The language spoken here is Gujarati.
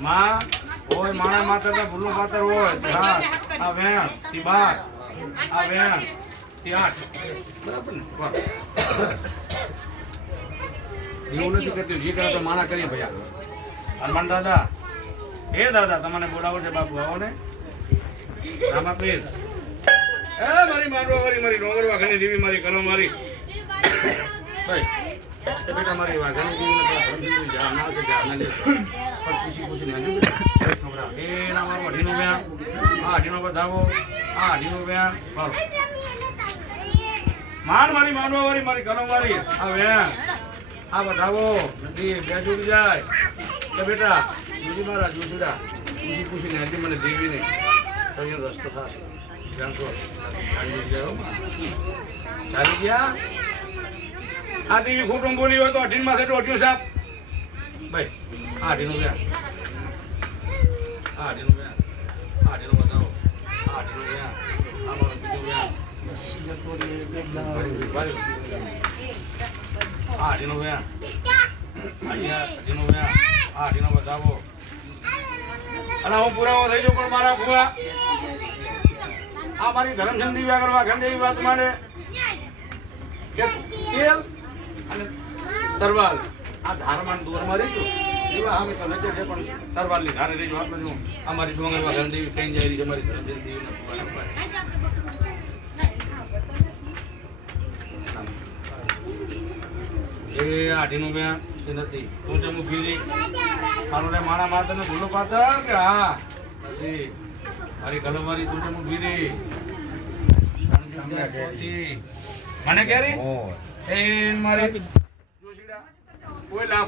માં હોય માણા માતર તો ભૂલું પાતર હોય. સાત આ વેણથી બાર. આ વેણથી આઠ. બરાબર ને. એવું નથી કરતું જે કરે તો માણા કરીએ ભાઈ હનુમાન દાદા એ દાદા તમને બોલાવો છે બાપુ આવો ને. રામા પીર એ મારી માંડવા વાળી મારી ડોંગરવા ઘણી દેવી મારી કલમ મારી. ભાઈ બેટા મારી વાઘાની ભરમસિંહજી જા ના છે જા ના. પણ પૂછીને હજુ છોકરા એ ના મારો અઢીનું વ્યાણ આ અઢીનો બધાવો. આ અઢીનું વ્યાણ મારો માન મારી માનવા વાળી મારી કલમ વાળી આ વ્યાણ આ બધાવો. નથી, બે જુડી જાય. તો બેટા જુદી મારા જુજુડા પૂછી પૂછીને હજી મને દેવીને. તો એનો રસ્તો થશે. જાણતો ચાલી ગયા આ દેવી ખોટું બોલી હોય તો અઢીન માથે દોઢ્યું સાહેબ ભાઈ આ અઢીનું વ્યાન આ અઢીનું વ્યાન આ અઢીનું બતાવો. આ અઢીનું વ્યાન બીજું વ્યાન ભારી, ભારી. આ અઢીનું વ્યાન અહીંયા અઢીનું વ્યાન આ બતાવો. અને હું પુરાવો થઈ જાઉં પણ મારા ભૂવા. આ મારી ધર્મચંદી વ્યાકરવા ગંદેવી વાત માને તેલ અને તરવાલ. આ ધારમાં દોર મારી ગયો. એવા અમે તો નજર છે પણ તરવારની ધારે રહી આપણે જો અમારી ડોંગરમાં ગંદી કઈ જાય રહી અમારી ધર્મચંદી એ આઢીનું એ નથી. તું જેમ ફીરી મારું રે માણા માતા ને ભૂલો પાતર કે હા? નથી મારી કલમવારી તું જેમ ફીરી મને કેરી એ મારી Olha lá,